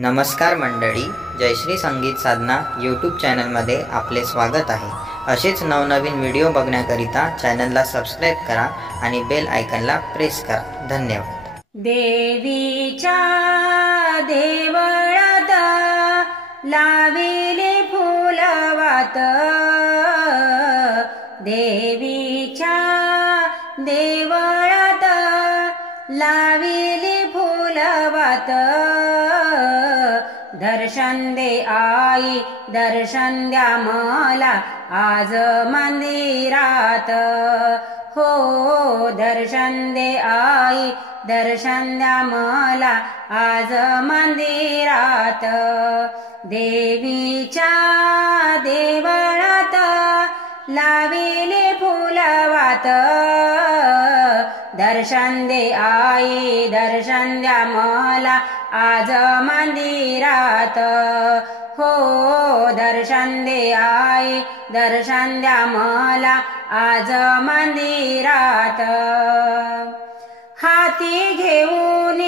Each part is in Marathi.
नमस्कार मंडळी, जयश्री संगीत साधना यूट्यूब चॅनलमध्ये आपले स्वागत आहे। असेच नवनवीन व्हिडिओ बघण्याकरिता चॅनलला सबस्क्राइब करा आणि बेल आयकॉनला प्रेस करा। धन्यवाद। देवीच्या देवळात लाविले फुलवात, देवीच्या देवळात लाविले फुलवात। दर्शन दे आई, दर्शन द्या मला आज मंदिरात हो। दर्शन दे आई, दर्शन द्या मला आज मंदिरात। देवीच्या देवळात लाविले फुलवात, दर्शन दे आई, दर्शन द्या मला आज मंदिरात हो। दर्शन दे आई, दर्शन द्या मला आज मंदिरात। हाती घेऊन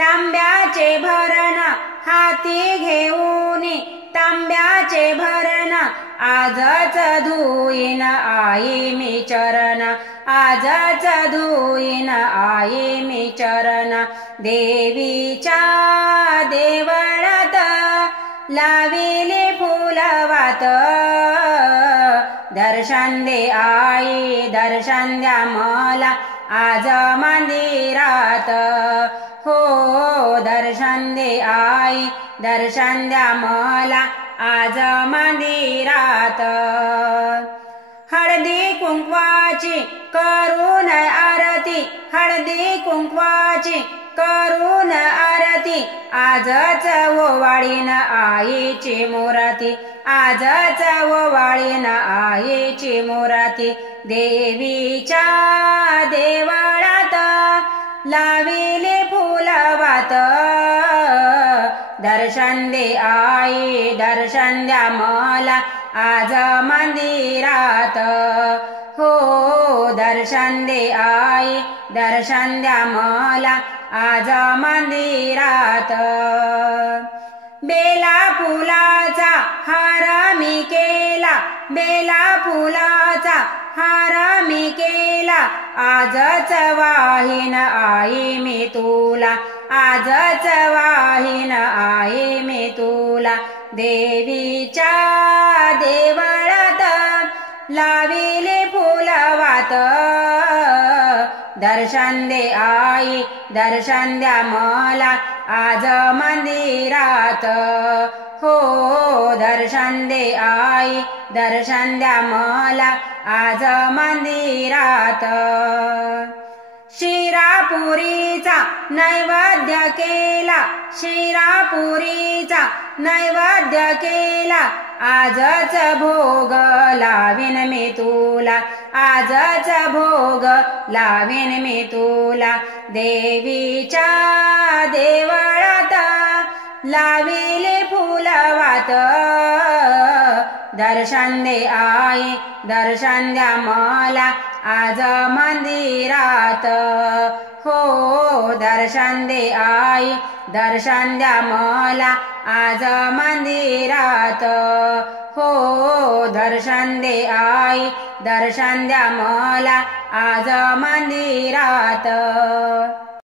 तांब्याचे भरण, हाती घेऊन तांब्याचे भरण, आजच धुईन आई मी चरण, आजच धुईन आई मी चरण। देवीच्या देवळात लाविले फुलवात, दर्शन दे आई, दर्शन द्या मला आज मंदिरात हो। दर्शन दे आई, दर्शन द्या मला आज मंदिरात। हळदी कुंकवाची करून आरती, हळदी कुंकवाची करून आरती, आजच ओवाळीन आईची मूर्ती, आजच ओवाळीन आईची मूर्ती। देवीच्या देवळात लाविले फुलवात, दर्शन दे आई, दर्शन द्या मला आज मंदिरात हो। दर्शन दे आई, दर्शन द्या मला आज मंदिरात। बेला फुलाचा हार मी केला, बेला फुलाचा हार मी केला, आजच वाहीन आई मी तुला, आजच वाहीन आई मी तुला। देवीच्या देवळात लाविले फुलवात, दर्शन दे आई, दर्शन द्या मला आज मंदिरात हो। दर्शन दे आई, दर्शन द्या मला आज मंदिरात। शिरापुरीचा नैवेद्य केला, शिरापुरीचा नैवेद्य केला, आजच भोग लावीन मी तुला, आजच भोग लावीन मी तुला। देवीच्या देवळात लाविले फुलवात, दर्शन दे आई, दर्शन द्या मला आज मंदिरात हो। दर्शन दे आई, दर्शन द्या मला आज मंदिरात हो। दर्शन दे आई, दर्शन द्या मला आज मंदिरात।